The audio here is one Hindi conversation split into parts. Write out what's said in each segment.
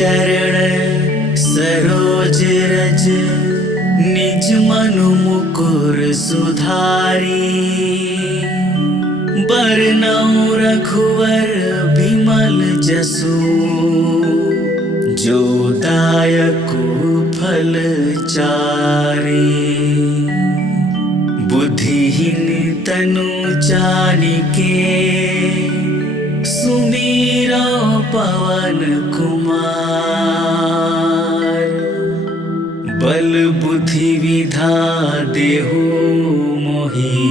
चरण सरोज रज निज मनु मुकुर सुधारी। बरनउँ रघुवर बिमल जसु जो दायकु फल चारि। बुद्धिहीन तनु जानिके सुमीरा पवन कुमार। बल बुद्धि विधा देहु मोहि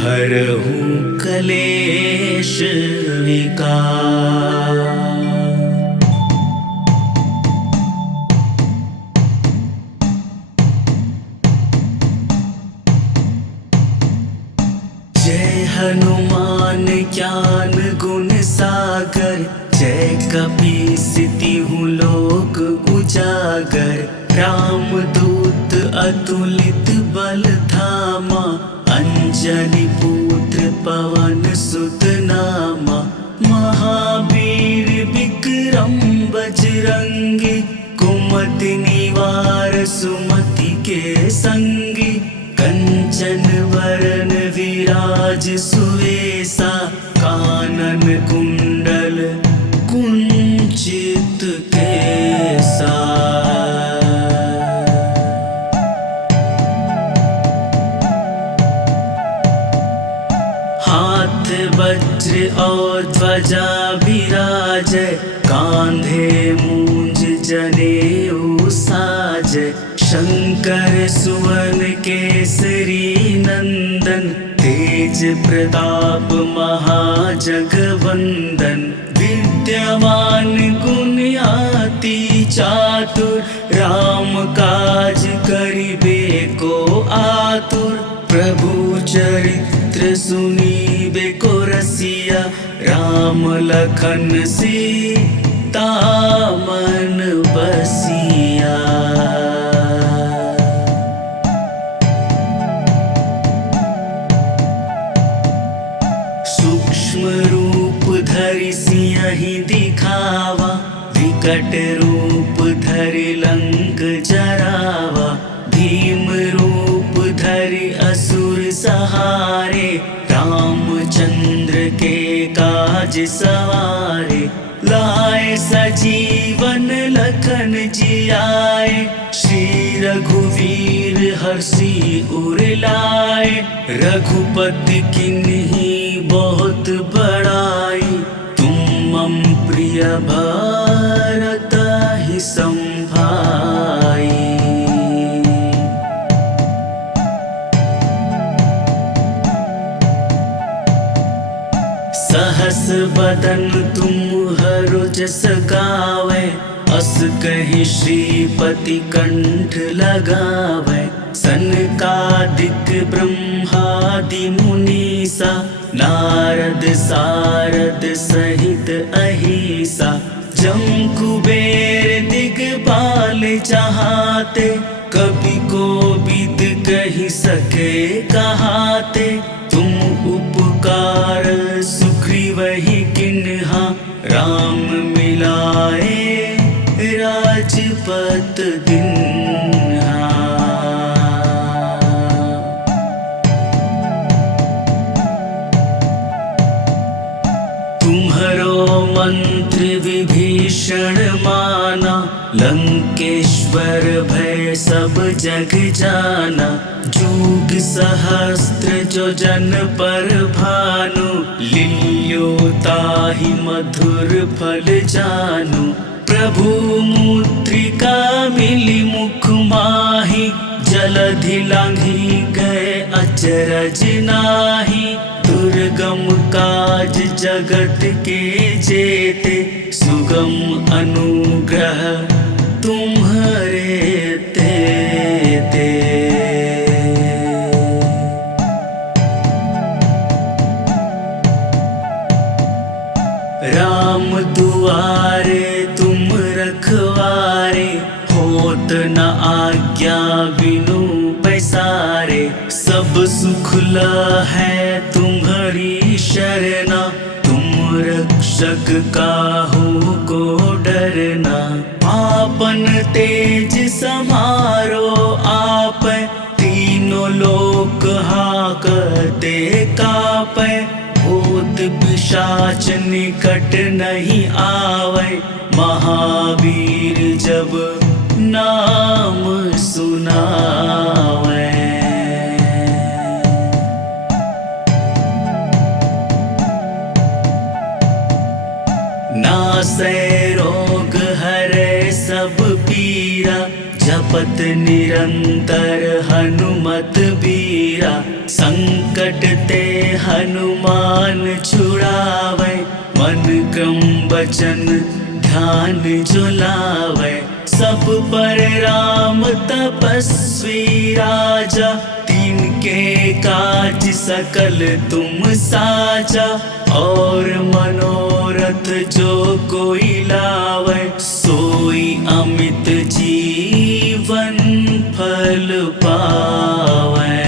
हरहु कलेश विकार। जय हनुमान ज्ञान गुण सागर। जय कपीसतिहु लोक उजागर। रामदूत अतुलित बल धामा। अंजनी पुत्र पवन सुत नामा। महावीर विक्रम बजरंगी। कुमति निवार सुमति के संगी। कंचन वरन विराज सुवेसा। कानन कुंडल कुंचित केसा। हाथ वज्र और ध्वजा विराजै। कांधे मूंज जनेऊ साजै। शंकर सुवन केसरी नंदन। तेज प्रताप महाजगवंदन। विद्यावान गुणियाति चातुर। राम काज करिबे को आतुर। प्रभु चरित्र सुनिबे को रसिया। राम लखन सीता मन बसिया। सूक्ष्म रूप धरि सियहि दिखावा। विकट रूप धरि लंक जरावा। भीम रूप धरि असुर सहारे। रामचंद्र के काज सवारे। लाए सजीवन लखन जियाए। श्री रघुवीर हर्षि उर लाए। रघुपति किन्ही बहुत बड़ाई। तुम मम प्रिय भरत ही संभाई। सहस बदन तुम हरु जस गावै। अस कहि श्रीपति कंठ लगावै। सनकादिक ब्रह्मादि मुनीसा। नारद सारद सहित अहिसा। जम कुबेर दिगपाल जहाते। कवि कोविद कहि सके कहाते। तुम उपकार सुग्रीवहि किन्हा। राम मिलाए राजपत दिन्हा। तुम्हरो मंत्र विभीषण माना। लंकेश्वर भय सब जग जाना। जुग सहस्त्र जो जन पर भानु। लील्यो ताहि मधुर फल जानु। प्रभु मुद्रिका मिली मुख माहि। जलधि लांघि गए अचरज नाहि। दुर्गम काज जगत के जेते। सुगम अनुग्रह तुम्हारे तेते। राम दुआरे तुम रखवारे। होत न आज्ञा बिनु पैसारे। सब सुख है तुम्हारी शरणा। तुम रक्षक काहू को डरना। आपन तेज समारो आप, तीनों लोक हाकते कापै। भूत पिशाच निकट नहीं आवे, महावीर जब नाम सुनावे। नासै रोग हरै सब पीरा, जपत निरंतर हनुमत बीरा। संकट ते हनुमान छुड़ावे, मन क्रम वचन ध्यान जो लावे। सब पर राम तपस्वी राजा, तिनके काज सकल तुम साजा। और मनोरथ जो कोई लावे, सोई अमित जीवन फल पावे।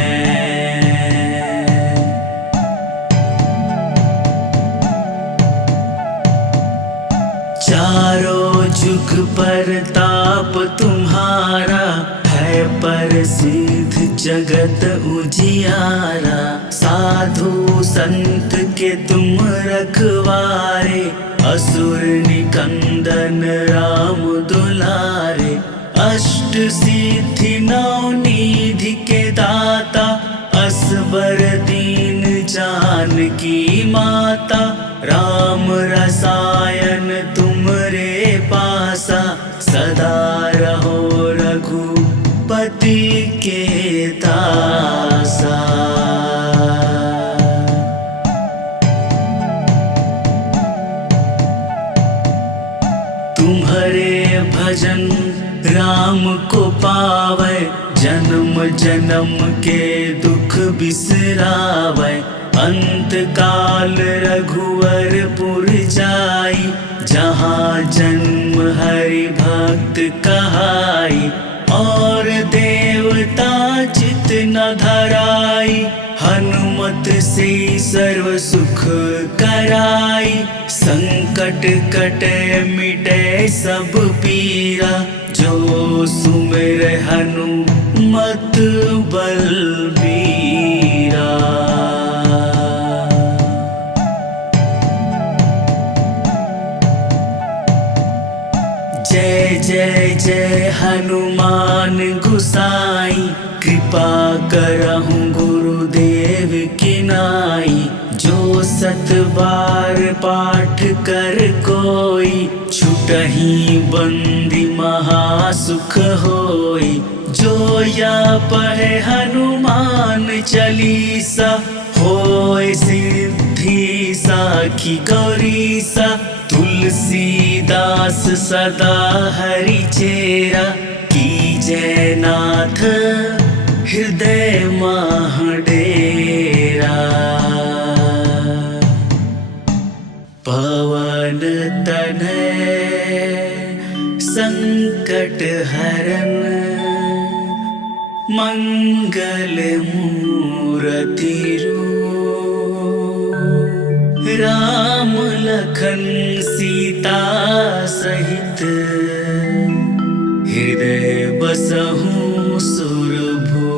चारों जुग परताप तुम्हारा, है प्रसिद्ध जगत उजियारा। साधु संत के तुम रखवारे, असुर निकंदन राम दुलारे। अष्ट सिद्धि नौ निधि के दाता, असबर दीन जानकी माता। राम रसायन तुमरे पासा, सदा रहो रघुपति के दासा। तुम्हारे भजन राम को पावे, जन्म जन्म के दुख बिसरावे। अंत काल रघुवरपुर जाई, जहाँ जन्म हरि भक्त कहाई। और देवता चित न धराई, हनुमत से सर्व सुख कराई। संकट कटे मिटे सब पीरा, जो सुमिर हनुमत बलबीरा। जय जय जय हनुमान गुसाई, कृपा करहु गुरुदेव की नाई। जो सत बार पाठ कर कोई, छुटहि बंदी महासुख होई। जो या पढ़े हनुमान चालीसा, होय सिद्धि साखी गौरीसा। तुलसीदास सदा हरि चेरा, कीजय नाथ हृदय माह डेरा। पवन तनय संकट हरन, मंगल मूरति राम लखन सीता सहित, हृदय बसहु सुरभू।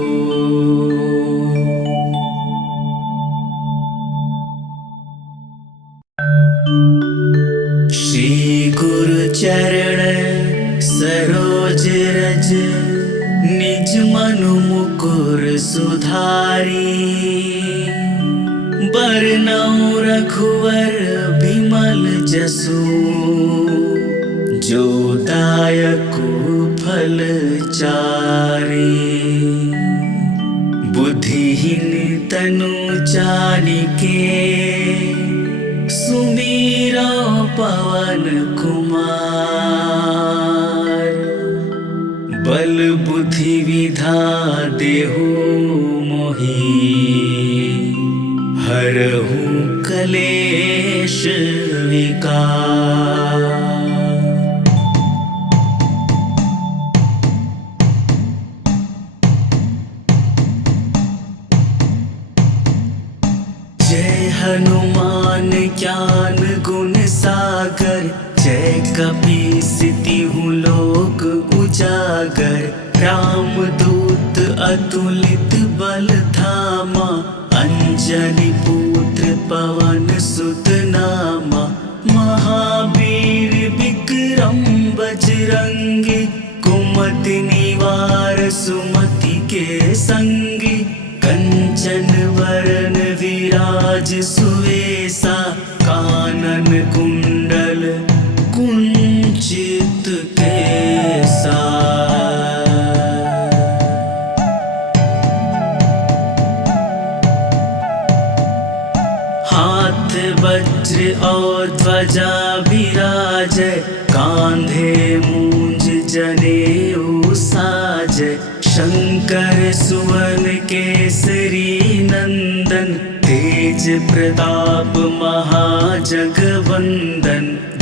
श्री गुरु चरण सरोज रज, निज मनु मुकुर सुधारी। बरनउँ रघुवर बिमल जसु, जो दायकु फल चारि। बुद्धिहीन तनु जानिके, सुमीरा पवन कुमार। बल बुद्धि विधा देहु मोहि, हरहु कलेश विकार। जय हनुमान ज्ञान ज्ञान गुण सागर, जय कपीसिति हूँ लोक उजागर। रामदूत अतुलित बल धामा, अंजनी पुत्र पवन सुत नामा। महावीर विक्रम बजरंगी, कुमति निवार सुमति के संगी। कंचन वरन विराज सुवेसा, कानन कुंडल कुंचित केसा। हाथ वज्र और ध्वजा विराजै, कांधे मूंज जनेऊ साजै। शंकर सुवन केसरी नंदन, तेज प्रताप महाजगवंदन।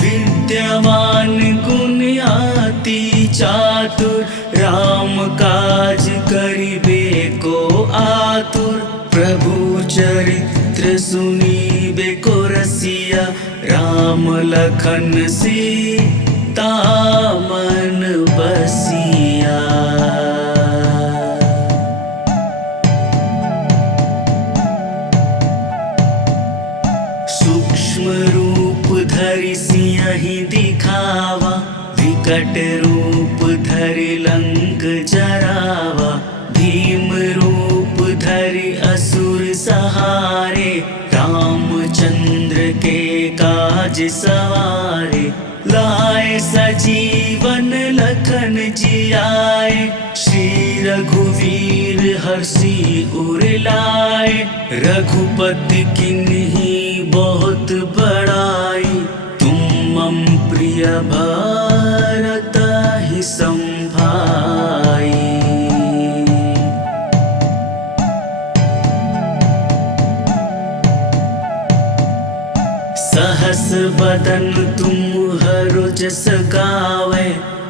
विद्यावान गुणियाति चातुर, राम काज करिबे को आतुर। प्रभु चरित्र सुनीबे को रसिया, राम लखन सीता मन बसिया। सूक्ष्म रूप धरि सियहि दिखावा, विकट रूप धरि लंक जरावा। भीम रूप धरि असुर सहारे, रामचंद्र के काज सवारे। लाए सजीवन लखन जियाए, श्री रघुवीर हर्षि उर लाए। रघुपति किन्हीं बहुत बड़ाई, तुम मम प्रिय भरत ही संभाई। सहस बदन तुम हरु जस गावै,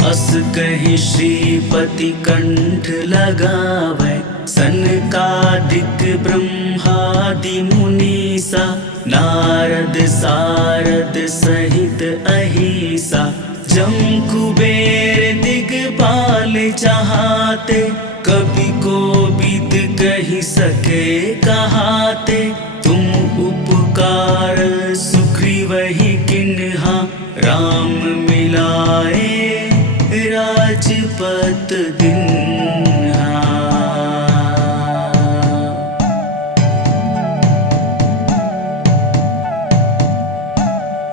अस कहि श्रीपति कंठ लगावै। सनकादिक ब्रह्मादि मुनीसा, नारद सारद सहित अहिसा। जम कुबेर दिगपाल जहाते, कवि कोविद कहि सके कहाते। तुम उपकार सुग्रीवहि किन्हा, राम मिलाए राजपत दिन्हा।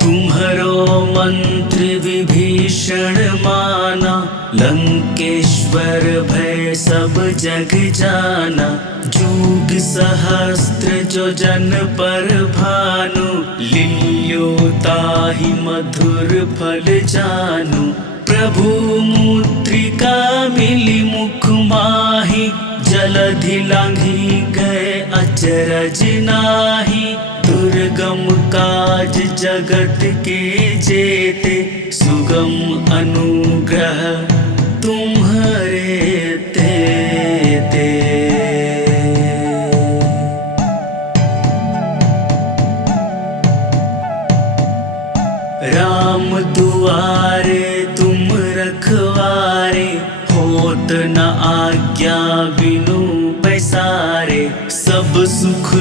तुम्हरो मंत्र विभीषण माना, लंकेश्वर भय सब जग जाना। जुग सहस्त्र जो जन पर भानु, लील्यो ताहि मधुर फल जानु। प्रभु मुद्रिका मिली मुख माहि, जलधि लांघि गए अचरज नाहि। दुर्गम काज जगत के जेते, सुगम अनुग्रह तुम्हारे तेते। राम दुआरे तुम रखवारे, होत न आज्ञा बिनु पैसारे। सब सुख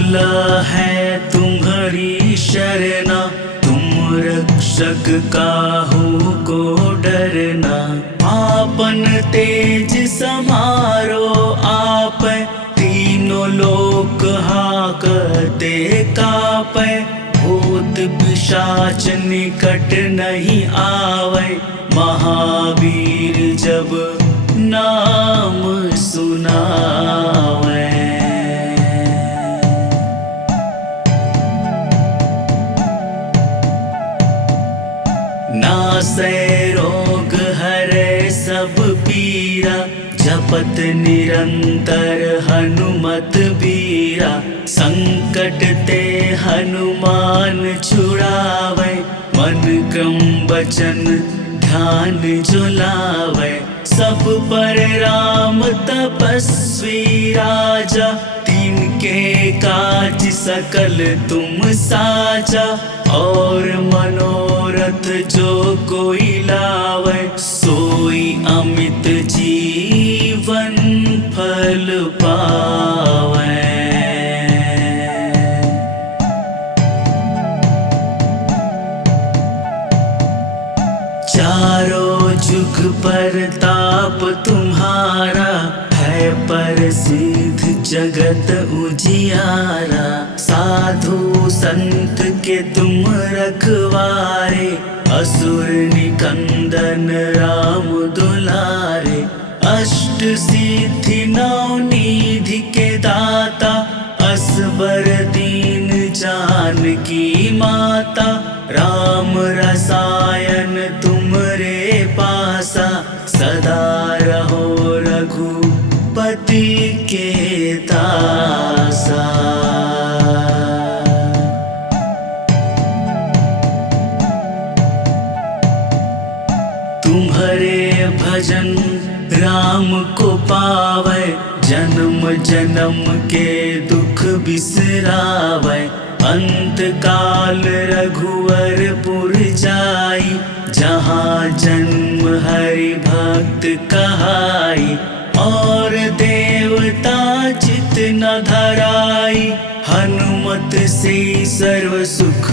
है तुम्हारी शरणा, तुम रक्षक काहू को डरना। आपन तेज समारो आपै, तीनों लोक हाकते कापै। भूत पिशाच निकट नहीं आवे, महावीर जब नाम सुनावे। नासै रोग हरै सब पीरा, जपत निरंतर हनुमत बीरा। संकट ते हनुमान छुड़ावे, मन क्रम वचन ध्यान जो लावे। सब पर राम तपस्वी राजा, तिनके काज सकल तुम साजा। और मनोरथ जो कोई लावे, सोई अमित जीवन फल पावे। चारों जुग परताप तुम्हारा, है प्रसिद्ध जगत उजियारा। साधु संत के तुम रखवारे, असुर निकंदन राम दुलारे। अष्ट सिद्धि नौ निधि के दाता, असबर दीन जानकी माता। राम रसायन तुमरे पासा, सदा रहो रघुपति के दासा। तुम्हारे भजन राम को पावे, जन्म जन्म के दुख बिसरावे। अंत काल रघुवरपुर जाई, जहाँ जन्म हरि भक्त कहाई। और देवता चित न धराई, हनुमत से सर्व सुख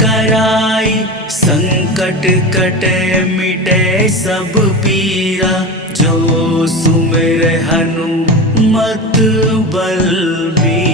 कराई। संकट कटे मिटे सब पीरा, जो सुमिर हनुमत बलबीरा।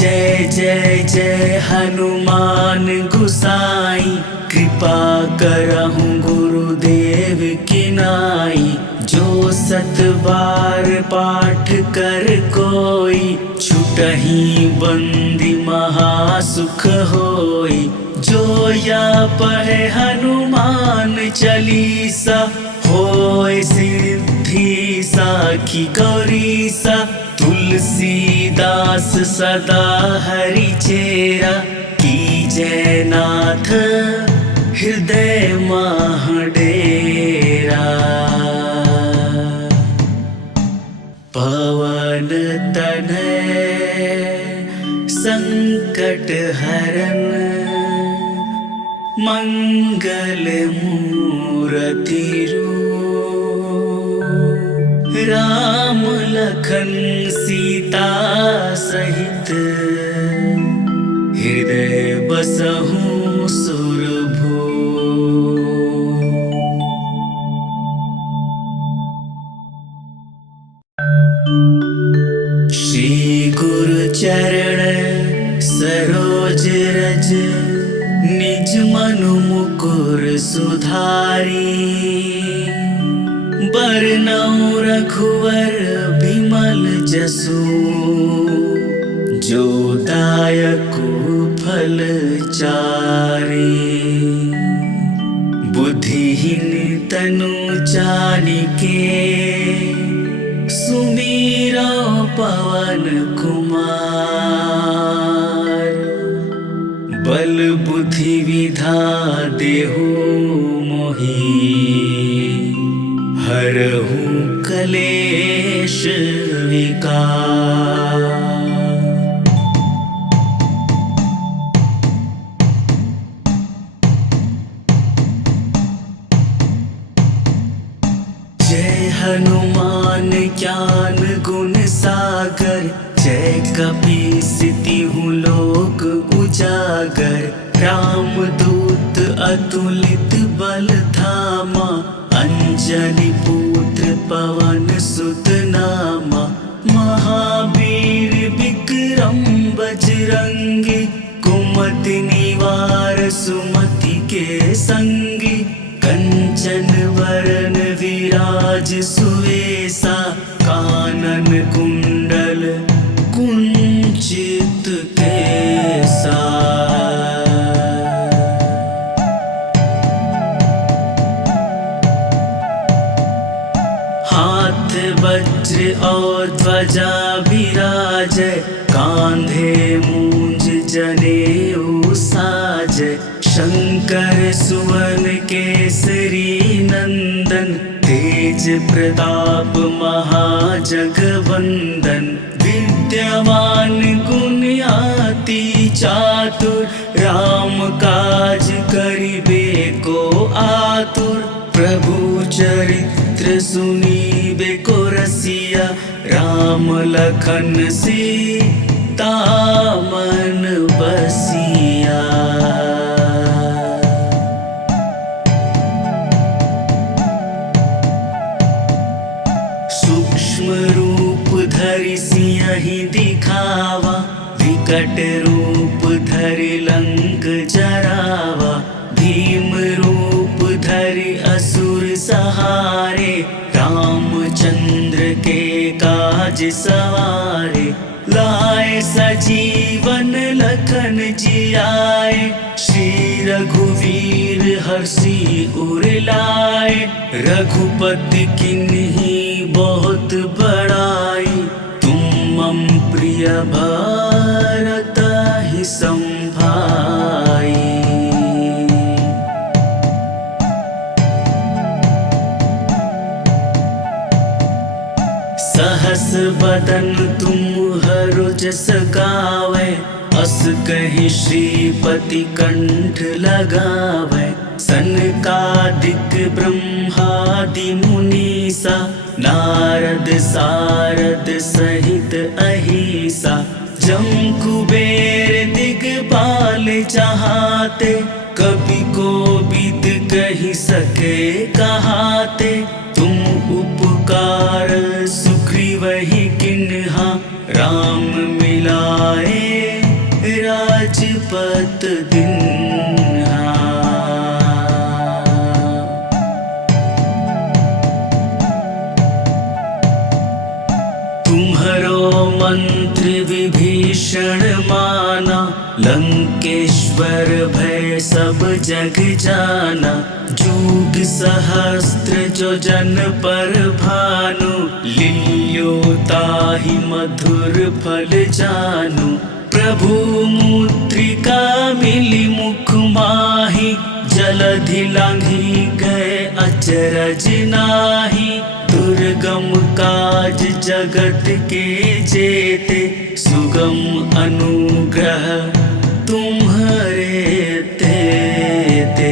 जय जय जय हनुमान गुसाई, कृपा करहु गुरुदेव की नाई। जो सत बार पाठ कर कोई, छुटहि बंदी महासुख होई। जो या पढ़े हनुमान चालीसा, होय सिद्धि साखी गौरीसा। तुलसीदास सदा हरि चेरा, कीजय नाथ हृदय माह डेरा। पवन तनय संकट हरन, मंगल मूरति रूप। राम लखन सीता सहित, हृदय बसहु सुरभूप। श्री गुरु चरण सरोज रज, निज मनु मुकुर सुधारी। बरनउँ रघुवर बिमल जसु, जो दायकु फल चारि। बुद्धिहीन तनु जानिके, सुमीरा पवन कुमार। बल बुद्धि विधा देहु मोहि, हरहु कलेश विकार। जय हनुमान ज्ञान गुण सागर, जय कपीसतिहु लोक उजागर। रामदूत अतुलित बल धामा, अंजनी पुत्र पवन सुत नामा। महावीर विक्रम बजरंगी, कुमति निवार सुमति के संगी। कंचन वरन विराज सुवेसा, कानन कुंडल कुंचित केसा। हाथ वज्र और ध्वजा विराजै, कांधे मूंज जनेऊ साजै। शंकर सुवन केसरी नंदन, तेज तेज प्रताप महाजगवंदन, विद्यमान गुणयाति चातुर, राम काज करिबे को आतुर। प्रभु चरित्र सुनिबे को रसिया, राम लखन सीता मन बसिया। सूक्ष्म रूप धरि सिंहि दिखावा, विकट रूप धरि लंक जरावा। भीम रूप धरि असुर सहारे, रामचंद्र के काज सवारे। लाए सजीवन लखन जियाए, श्री रघुवीर हर्षि उर लाए। रघुपति किन्ही बहुत बड़ाई, तुम मम प्रिय भरत ही संभाई। सहस बदन तुम हरो जस गावे, अस कहि श्रीपति कंठ लगावे। सनकादिक ब्रह्मादि मुनीसा, नारद सारद सहित अहिसा। जम कुबेर दिगपाल चाहते, कवि कोविद कहि सके कहाते। तुम उपकार सुग्रीवहि किन्हा, राम मिलाए राजपत दिन्हा। तुम्हरो मंत्र विभीषण माना, लंकेश्वर भय सब जग जाना। जुग सहस्त्र जो जन पर भानु, लील्यो ताहि मधुर फल जानु। प्रभु मुद्रिका मिली मुख माहि, जलधि लांघि गए अचरज नाहि। दुर्गम काज जगत के जेते, सुगम अनुग्रह तुम्हारे तेते।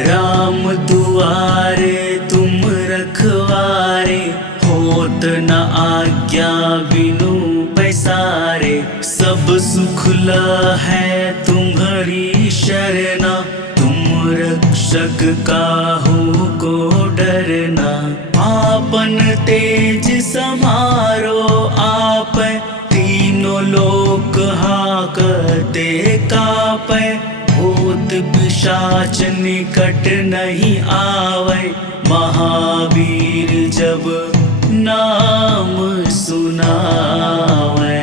राम दुआरे तुम रखवारे, होत न आज्ञा बिनु पैसारे। सब सुख है तुम्हारी शरणा, तुम रक्षक काहू को डरना। आपन तेज समारो आपै, तीनों लोक हाकते कापै। भूत पिशाच निकट नहीं आवे, महावीर जब नाम सुनावे।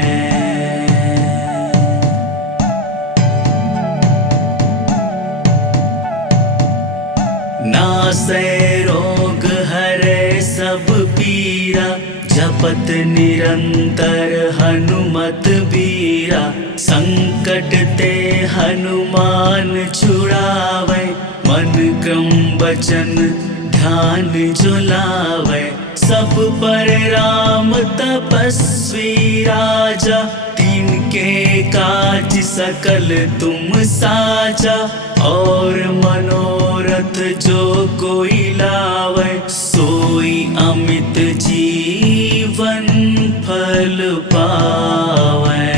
नासै रोग हरै सब पीरा, जपत निरंतर हनुमत बीरा। संकट ते हनुमान छुड़ावे, मन क्रम वचन ध्यान जुलावे। सब पर राम तपस्वी राजा, तिनके काज सकल तुम साजा। और मनोरथ जो कोई लावे, सोई अमित जीवन फल पावे।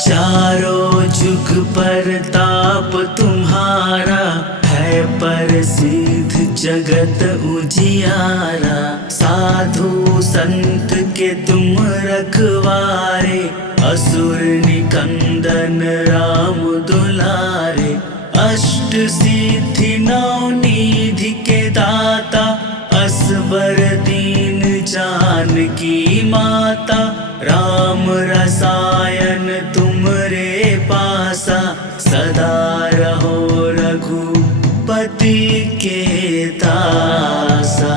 चारों जुग पर ताप तुम्हारा, है प्रसिद्ध जगत उजियारा। साधु संत के तुम रखवारे, असुर निकंदन राम दुलारे। अष्ट सिद्धि नौ निधि के दाता, असबर दीन जानकी माता। राम रसायन तुमरे पासा, सदा रहो रघुपति के दासा।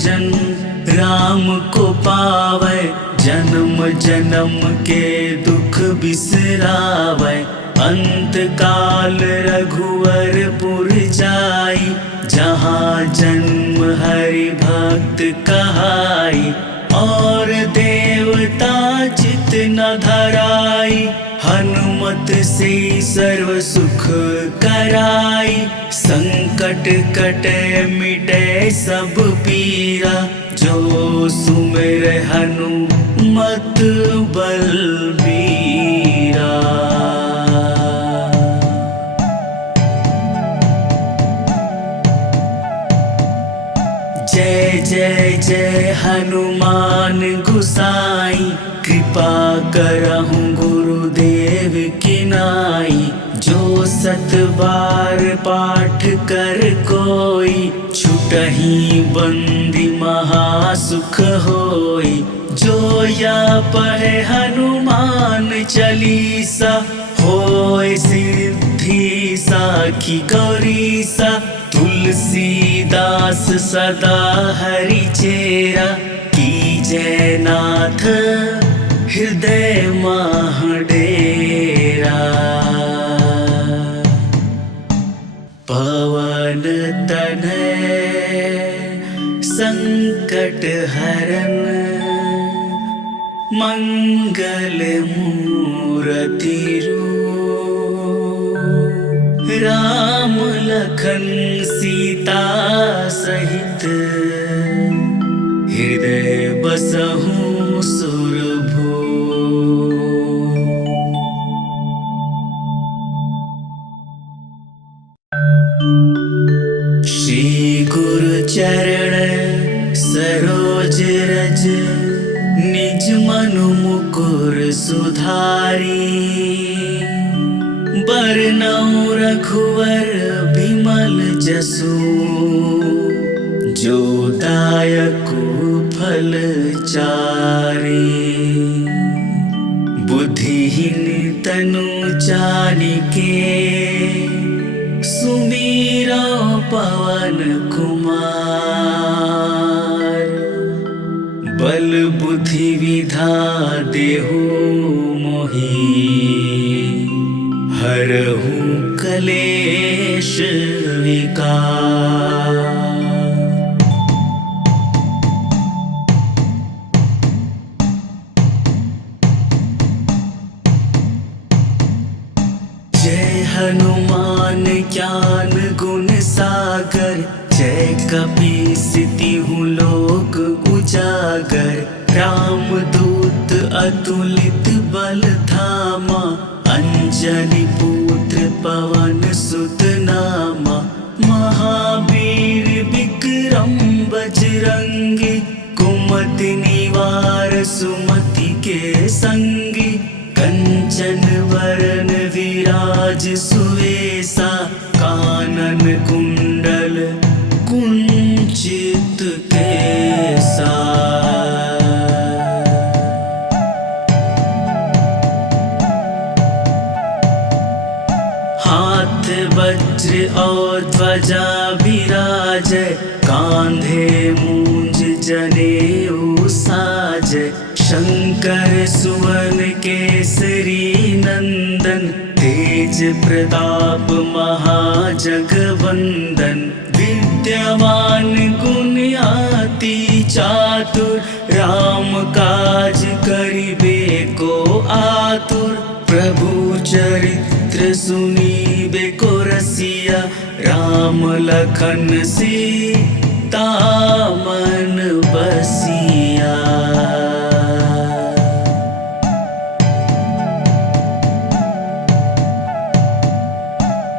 भजन राम को पावै, जन्म जन्म के दुख बिसरावै। अंत काल रघुवरपुर जाई, जहाँ जन्म हरि भक्त कहाई। और देवता चित न धराई, हनुमत से सर्व सुख कराई। संकट कटे मिटे सब पीरा, जो सुमिर हनुमत बलबीरा। जय जय जय हनुमान गुसाई, कृपा करहु गुरुदेव की नाई। जो सत बार पाठ कर कोई, छुटहि बंदी महासुख होई। जो या पढ़े हनुमान चालीसा, होय सिद्धि साखी गौरीसा। तुलसीदास सदा हरि चेरा, कीजय नाथ हृदय मह डेरा। पवन तनय संकट हरन, मंगल मूरति रूप। राम लखन सीता सहित, हृदय बसहु सुरभूप। श्री गुरु चरण सरोज रज, निज मनु मुकुर सुधारी। बरनउँ रघुवर बिमल जसु, जो दायकु फल चारि। बुद्धिहीन तनु जानिके, सुमीरा पवन कुमार। बल बुद्धि विधा देहु मोहि, हरहु कलेश विकार। जय हनुमान ज्ञान गुण सागर, जय कपीसतिहु लोक उजागर। रामदूत अतुलित बल धामा, अंजनी पुत्र पवन सुत नामा। महावीर विक्रम बजरंगी, कुमति निवार सुमति के संगी। कंचन वरन विराज सुवेसा, कानन कुंडल कुंचित केसा। हाथ वज्र और ध्वजा विराजै, कांधे मूंज जनेऊ साजै। शंकर सुवन केसरी नंदन, तेज प्रताप महाजगवंदन। विद्यावान गुणियाति चातुर, राम काज करिबे को आतुर। प्रभु चरित्र सुनिबे को रसिया, राम लखन सीता मन बसिया।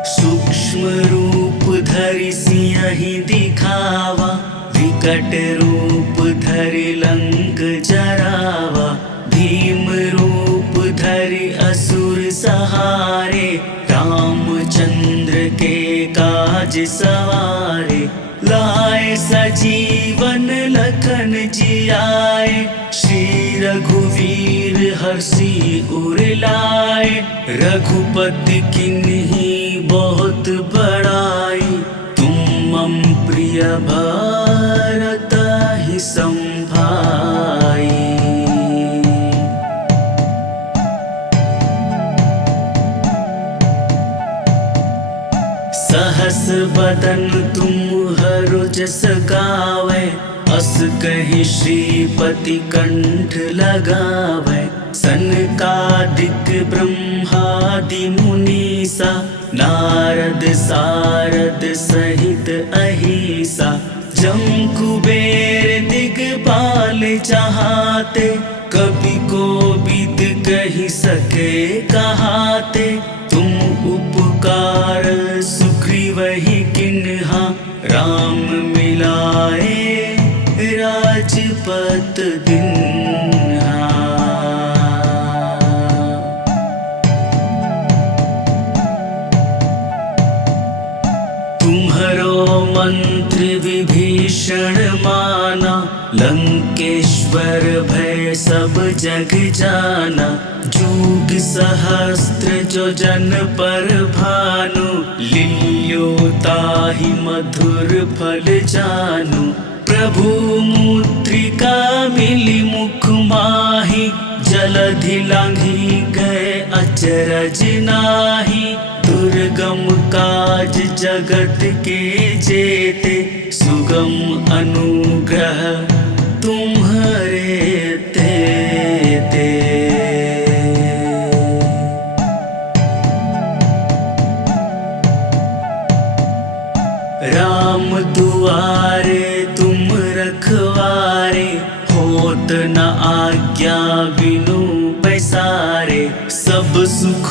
सूक्ष्म रूप धरि सियहि दिखावा, विकट रूप धरि लंक जरावा। भीम रूप धरि असुर सहारे, रामचंद्र के काज सवारे। लाए सजीवन लखन जियाए, श्री रघुवीर हर्षि उर लाए। रघुपति किन्हीं बहुत बड़ाई, तुम मम प्रिय भरत संभाई। सहस बदन तुम्हरो जस गावे, अस कहि श्रीपति कंठ लगावे। सनकादिक ब्रह्मादि मुनीसा, नारद सारद सहित अहिसा। जम कुबेर दिगपाल चाहते, कवि कोविद कहि सके कहाते। तुम उपकार सुग्रीवहि किन्हा, राम मिलाए राजपत दिन्हा। तुम्हरो मंत्र विभीषण माना, लंकेश्वर भय सब जग जाना। जुग सहस्त्र जो जन पर भानु, लील्यो ताहि मधुर फल जानु। प्रभु मुद्रिका मिली मुख माहि, जलधि लांघि गए अचरज नाही। दुर्गम काज जगत के जेते, सुगम अनुग्रह तुम्हारे तेते। राम दुआरे तुम रखवारे, होत न आज्ञा बिनु पैसारे। सब सुख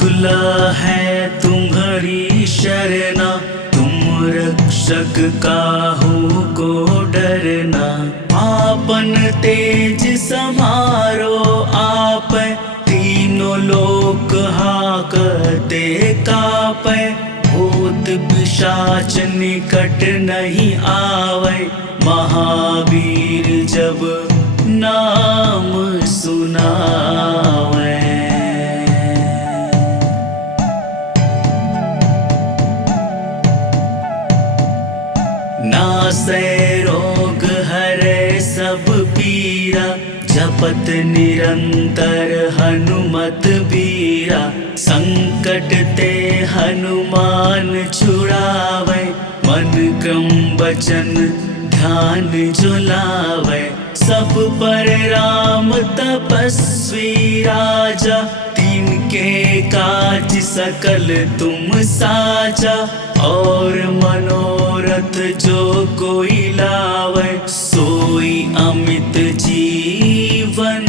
है तुम्हारी शरणा, तुम रक्षक काहू को डरना। आपन तेज समारो आप, तीनों लोक हाकते कापै। भूत पिशाच निकट नहीं आवे, महावीर जब नाम सुनावे। नासै रोग हरै सब पीरा, जपत निरंतर हनुमत बीरा। संकट ते हनुमान छुड़ावे, मन क्रम वचन ध्यान जो लावे। सब पर राम तपस्वी राजा, तिनके काज सकल तुम साजा। और मनोरथ जो कोई लावे, सोई अमित जीवन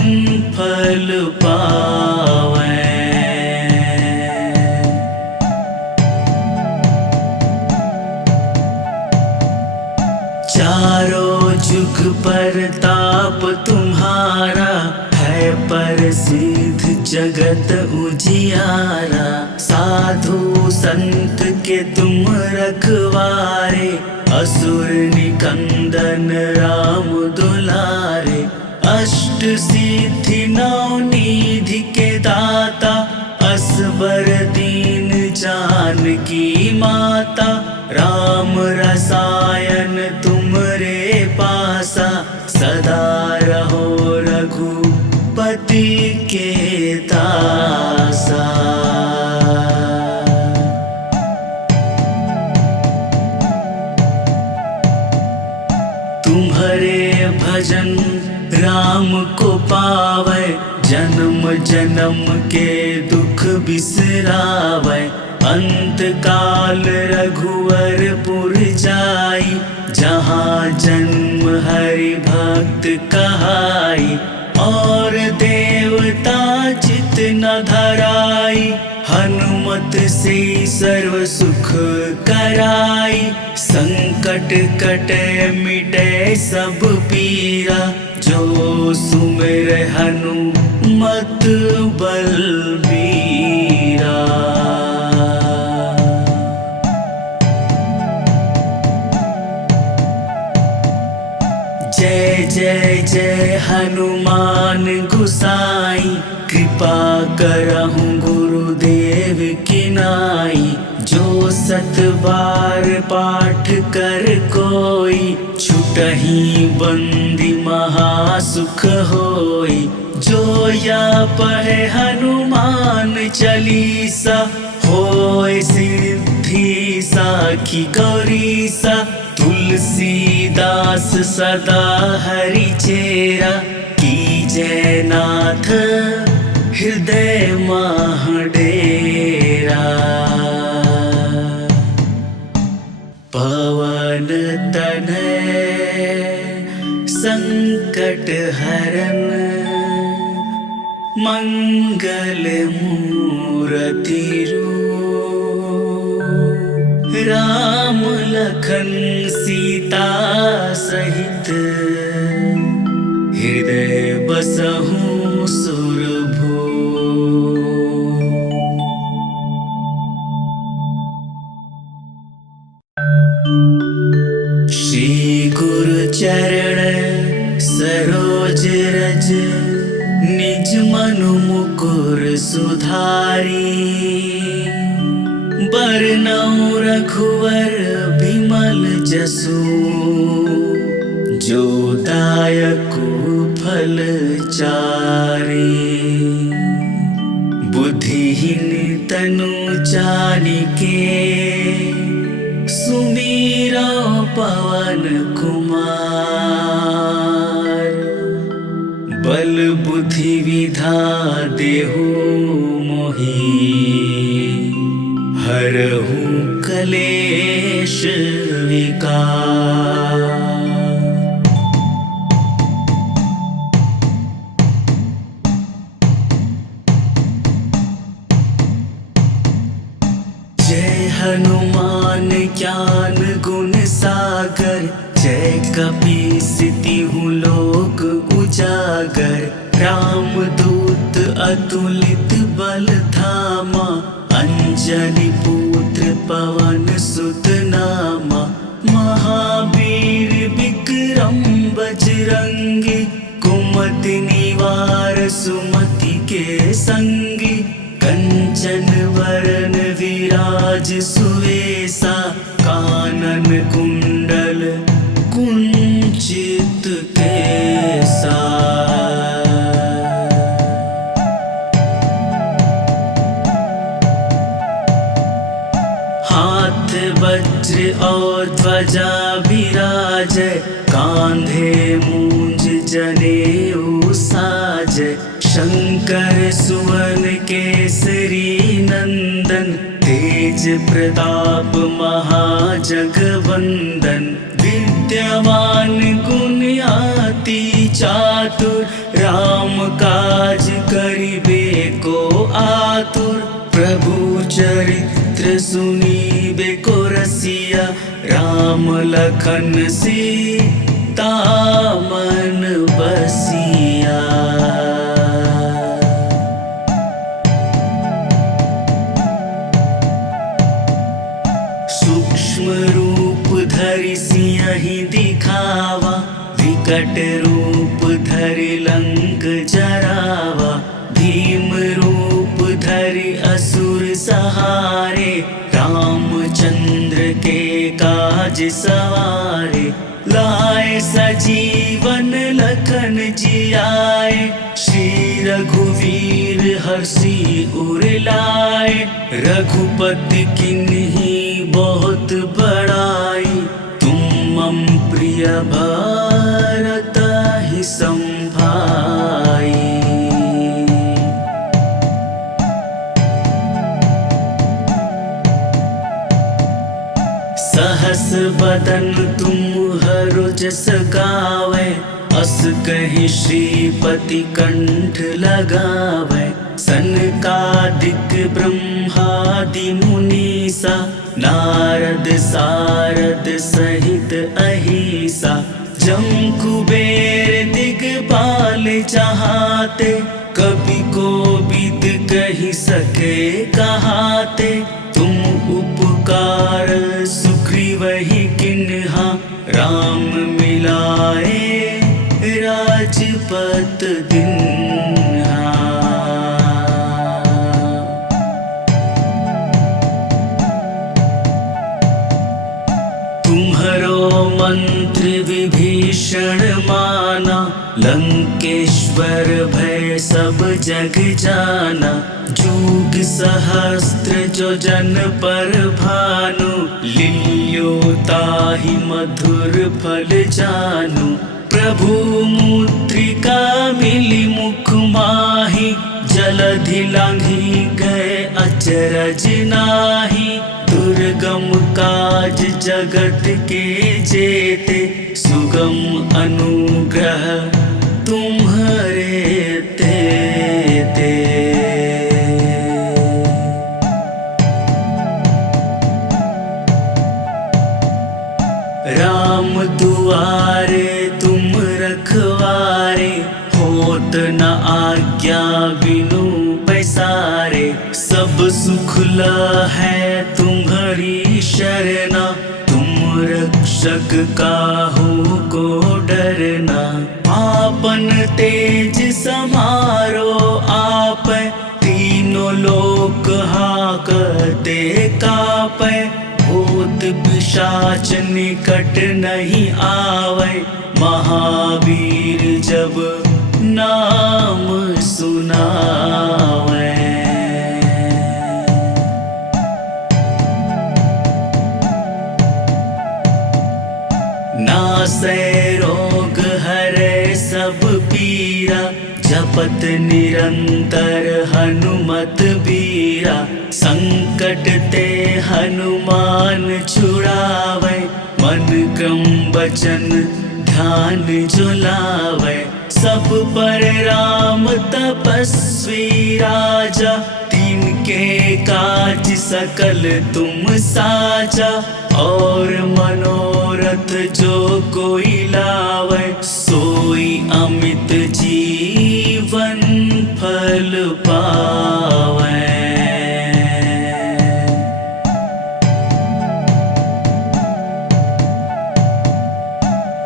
फल पावे। चारों जुग पर ताप तुम्हारा, है प्रसिद्ध जगत उजियारा। साधु संत के तुम रखवारे, असुर निकंदन राम दुलारे। अष्ट सिद्धि नौ निधि के दाता, असबर दीन जानकी माता। राम रसायन तुमरे पासा, सदा रहो रघुपति के दासा। तुम्हारे भजन राम को पावे, जन्म जन्म के दुख बिसरावे। अंत काल रघुवरपुर जाई, जहाँ जन्म हरि भक्त कहाई। और देवता चित न धराई, हनुमत से सर्व सुख कराई। संकट कटे मिटे सब पीरा, जो सुमिर हनुमत बलबीरा। जय जय जय हनुमान गुसाई, कृपा करहु गुरुदेव की नाई। जो 7 बार पाठ कर कोई, छुट छूटहि बंदी महासुख होई। जो या पढ़े हनुमान चालीसा, होय सिद्धि साखी गौरीसा। तुलसीदास सदा हरि चेरा, कीजय नाथ हृदय माह डेरा। पवन तनय संकट हरन, मंगल मूरति रूप। राम लखन सीता सहित, हृदय बसहु सुरभूप। श्री गुरु चरण सरोज रज, निज मनु मुकुर सुधारी। बरनउँ रघुवर बिमल जसु, जो दायकु फल चारि। बुद्धिहीन तनु जानिके, सुमिरो पवन कुमार। बल बुद्धि विधा देहु मोहि, हरहु कलेश विकार। जय हनुमान ज्ञान गुण सागर, जय कपीस तिहु लोक उजागर। रामदूत अतुलित बल धामा, अंजनी पुत्र पवन सुत नामा। महावीर विक्रम बजरंगी, कुमति निवार सुमति के संगी। कंचन वरन विराज सुवेसा, कानन कुंडल कुंचित केसा। हाथ वज्र और ध्वजा विराजै, कांधे मूंज जनेऊ साजै। शंकर सुवन केसरी नंदन, तेज प्रताप महाजगवंदन। विद्यावान गुणियाति चातुर, राम काज करिबे को आतुर। प्रभु चरित्र सुनिबे को रसिया, राम लखन सीता मन बसिया। सूक्ष्म रूप धरि सियहि दिखावा, विकट रूप धरि लंक जरावा। भीम रूप धरि असुर सहारे, रामचंद्र के काज सवारे। लाए सजीवन लखन जियाए, श्री रघुवीर हर्षि उर लाए। रघुपति किन्ही बहुत बड़ाई, तुम मम प्रिय भरत ही संभाई। सहस बदन तुम्हरो जस गावै, अस कहि श्रीपति कंठ लगावै। सनकादिक ब्रह्मादि मुनीसा, नारद सारद सहित अहिसा। जम कुबेर दिगपाल चाहते, कवि कोविद कहि सके कहाते। तुम उपकार सुग्रीवहि किन्हा, राम मिलाए राजपत दिन्हा। तुम्हरो मंत्र पुत्र विभीषण माना, लंकेश्वर भय सब जग जाना। जुग सहस्त्र जो जन पर भानु, लील्यो ताहि मधुर फल जानु। प्रभु मुद्रिका मिली मुख माहि, जलधि लांघि गए अचरज नाहि। दुर्गम काज जगत के जेते, सुगम अनुग्रह तुम्हारे तेते। राम दुआरे तुम रखवारे, होत न आज्ञा बिनु पैसारे। सब सुख ल है तुम्हारी शरणा, तुम रक्षक काहू को डरना। आपन तेज समारो आपै, तीनों लोक हाकते कापै। भूत पिशाच निकट नहीं आवे, महावीर जब नाम सुनावे। नासै रोग हरै सब पीरा, जपत निरंतर हनुमत बीरा। संकट ते हनुमान छुड़ावे, मन क्रम वचन ध्यान जुलावे। सब पर राम तपस्वी राजा, तिनके काज सकल तुम साजा। और मनोरथ जो कोई लावे, सोई अमित जीवन फल पावे।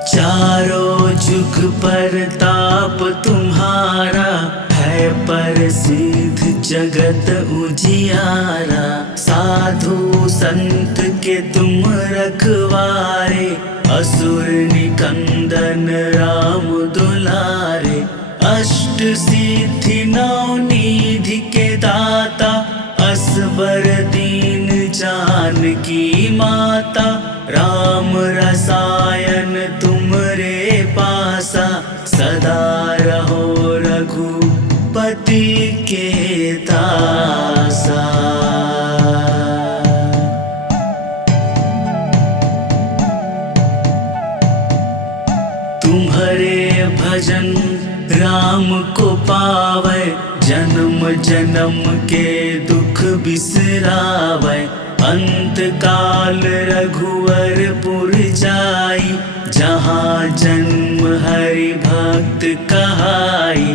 चारों जुग पर ताप तुम्हारा, है प्रसिद्ध जगत उजियारा। साधु संत के तुम रखवारे, असुर निकंदन राम दुलारे। अष्ट सिद्धि नौ निधि के दाता, असबर दीन जानकी माता। राम रसायन तुमरे पासा, सदा रहो रघुपति के दासा। तुम्हारे भजन राम को पावे, जन्म जन्म के दुख बिसरावे। अंत काल रघुवर पुर जाई, जहाँ जन्म हरि भक्त कहाई।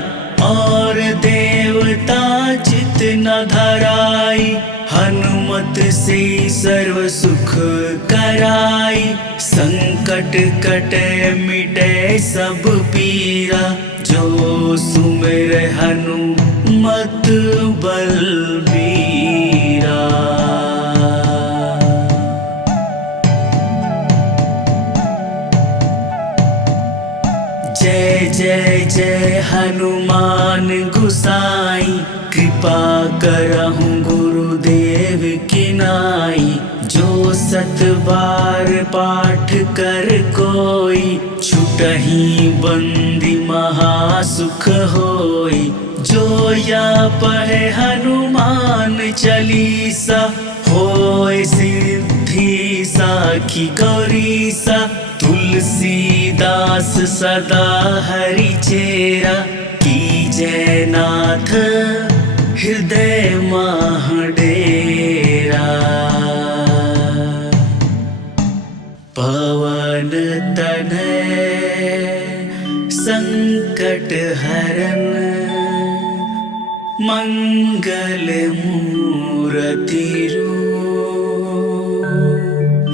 और देवता चित न धराई, हनुमत से सर्व सुख कराई। संकट कटे मिटे सब पीरा, जो सुमिर हनुमत बलबीरा। जय जय जय हनुमान गुसाई, कृपा करहु गुरुदेव की नाई। जो सत बार पाठ कर कोई, छुटहि बंदी महासुख होई। जो या पढ़े हनुमान चालीसा, होय सिद्धि साखी गौरीसा। तुलसीदास सदा हरि चेरा, कीजय नाथ हृदय मह डेरा। पवन तनय संकट हरन, मंगल मूरति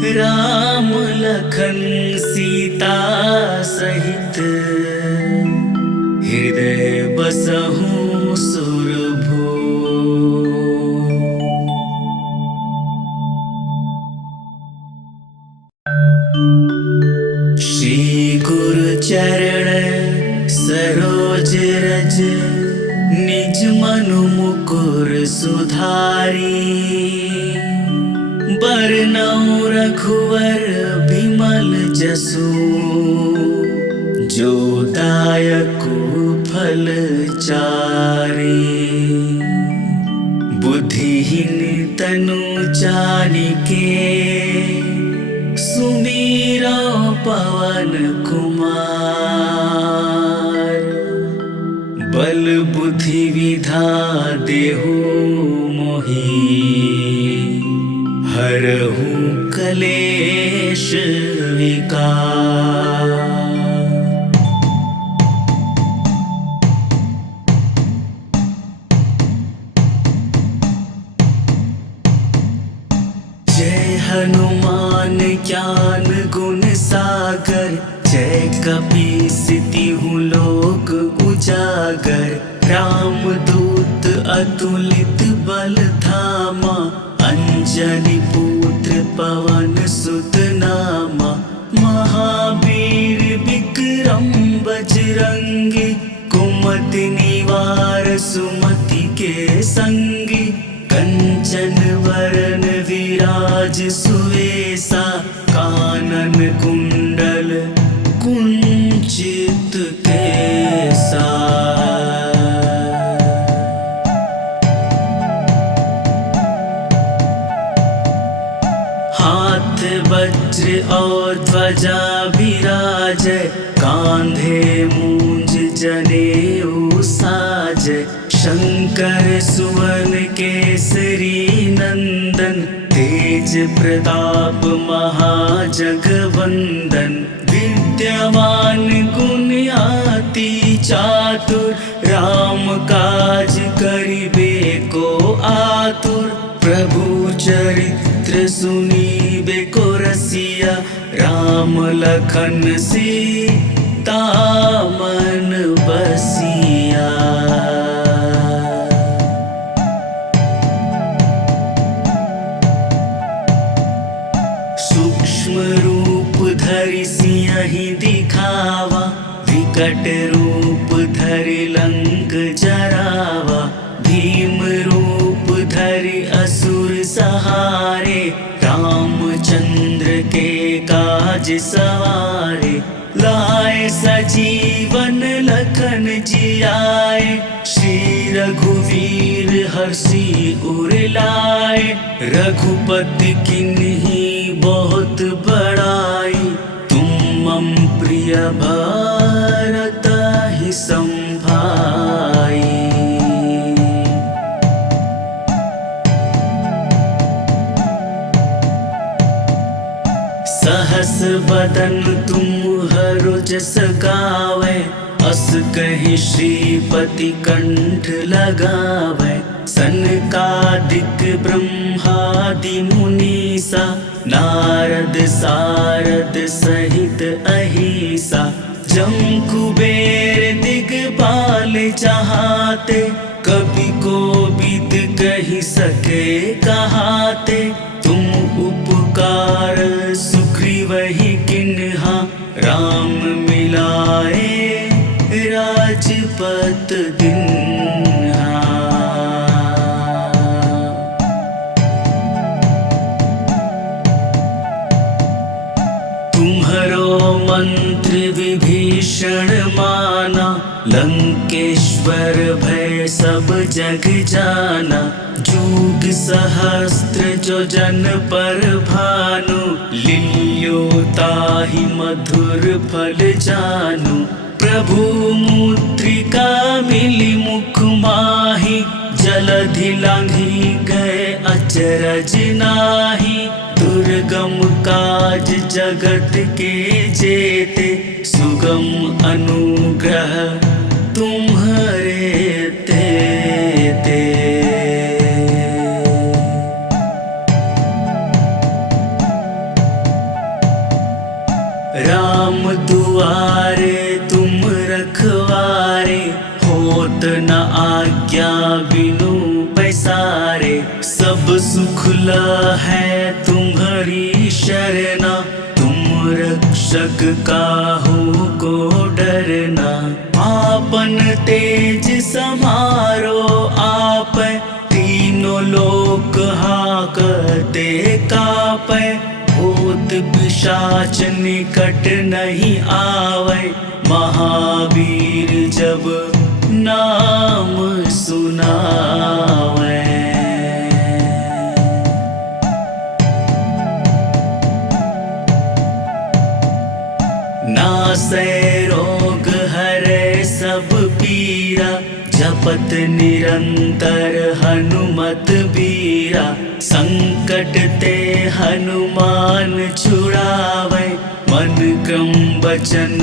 राम लखन सीता सहित, हृदय बसहु सुरभू। श्री सुधारी। बरनउँ रघुवर बिमल जसु, जो दायकु फल चारि। बुद्धिहीन तनु जानिके, सुमीरा पवन कुमार। बल बुद्धि विधा देहु मोहि, हरहु कलेश विकार। जय हनुमान ज्ञान गुण सागर, जय कपीसतिहु लोक उजागर। रामदूत अतुलित बल धामा, अंजनी पुत्र पवन सुत नामा। महावीर विक्रम बजरंगी, कुमति निवार सुमति के संगी। कंचन वरन विराज सुवेसा, कानन कुंडल कुंचित केसा। हाथ वज्र और ध्वजा विराजै, कांधे मूंज जनेऊ साजै। शंकर सुवन केसरी नंदन, तेज प्रताप महाजगवंदन। विद्यावान गुणियाति चातुर, राम काज करिबे को आतुर। प्रभु चरित्र सुनिबे को रसिया, राम लखन सीता मन बसिया। सूक्ष्म रूप धरि सियहि दिखावा, विकट रूप धरि लंक जरावा। भीम रूप धरि असुर सहारे, रामचंद्र के काज सवारे। लाए सजीवन लखन जियाए, श्री रघुवीर हर्षि उर लाए। रघुपति किन्ही बहुत बड़ाई, तुम मम प्रिय भरत ही संभाई। सहस बदन तुम हरो जस गावै, अस कहि श्रीपति कंठ लगावै। सनकादिक ब्रह्मादि मुनीसा, नारद सारद सहित अहिसा। जम कुबेर दिगपाल चाहते, कवि कोविद कहि सके कहाते। तुम उपकार सुग्रीवहि किन्हा, राम मिलाए राजपत दिन्हा। तुम्हरो मंत्र विभीषण माना, लंकेश्वर भय सब जग जाना। जुग सहस्त्र जो जन पर भानु, लील्यो ताहि मधुर फल जानु। प्रभु मुद्रिका मिली मुख माहि, जलधि लांघि गए अचरज नाही। दुर्गम काज जगत के जेते, सुगम अनुग्रह तुम्हारे तेते। राम दुआरे तुम रखवारे, होत न आज्ञा बिनु पैसारे। सब सुख है तुम्हारी शरणा, तुम रक्षक काहू को डरना। आपन तेज समारो आप, तीन तीनों लोक हाकते कापै, भूत पिशाच निकट नहीं आवे, महावीर जब नाम सुनावे। नासै रोग हरै सब पीरा, जपत निरंतर हनुमत बीरा। संकट ते हनुमान छुड़ावे, मन क्रम वचन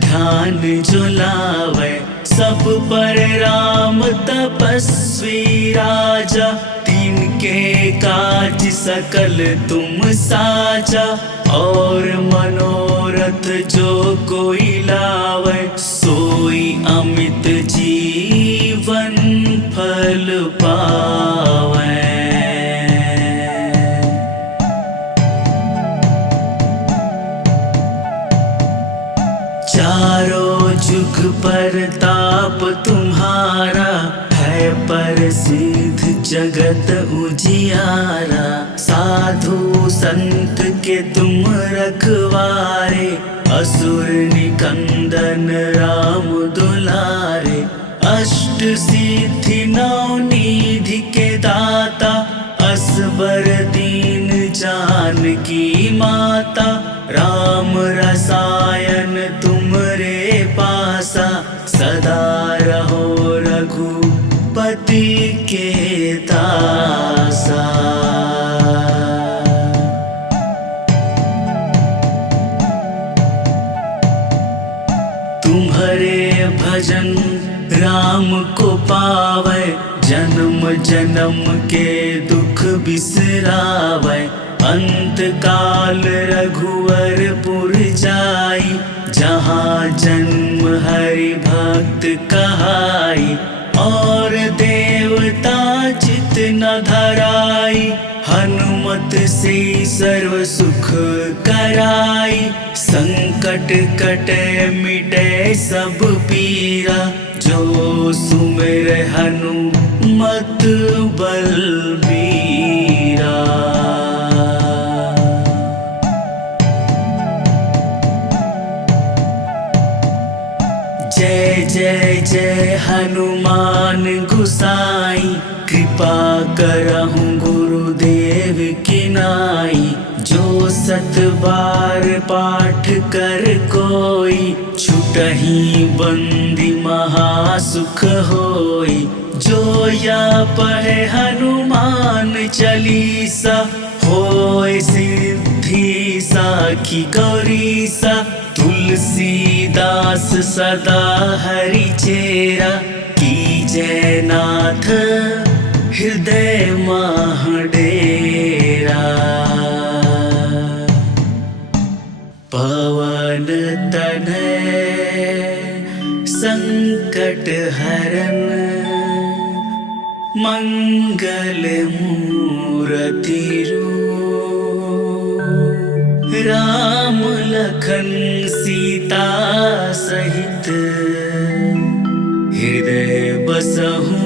ध्यान जो लावे। सब पर राम तपस्वी राजा, तिनके काज सकल तुम साजा। और मनोरथ जो कोई लावे, सोई अमित जीवन फल पावे। चारों जुग पर ताप तुम्हारा, है प्रसिद्ध जगत उजियारा। साधु संत के तुम रखवारे, असुर निकंदन राम दुलारे। अष्ट सिद्धि नौ निधि के दाता, असबर दीन जानकी माता। राम रसायन तुमरे पासा, सदा रहो रघुपति के दासा। तुम्हारे भजन राम को पावे, जन्म जन्म के दुख बिसरावे। अंत काल रघुवरपुर जाई, जहाँ जन्म हरि भक्त कहाई। और देवता चित न धराई, हनुमत से सर्व सुख कराई। संकट कटे मिटे सब पीरा, जो सुमिर हनुमत बलबीरा। जय जय जय हनुमान गुसाई, कृपा करहु गुरुदेव की नाई। जो सत बार पाठ कर कोई, छुटहि बंदी महासुख होई। जो या पढ़े हनुमान चालीसा, होय सिद्धि साखी गौरीसा। तुलसीदास सदा हरि चेरा, कीजय नाथ हृदय माह डेरा। पवन तनय संकट हरन, मंगल मूरति रूप। राम लखन सीता सहित, हृदय बसहु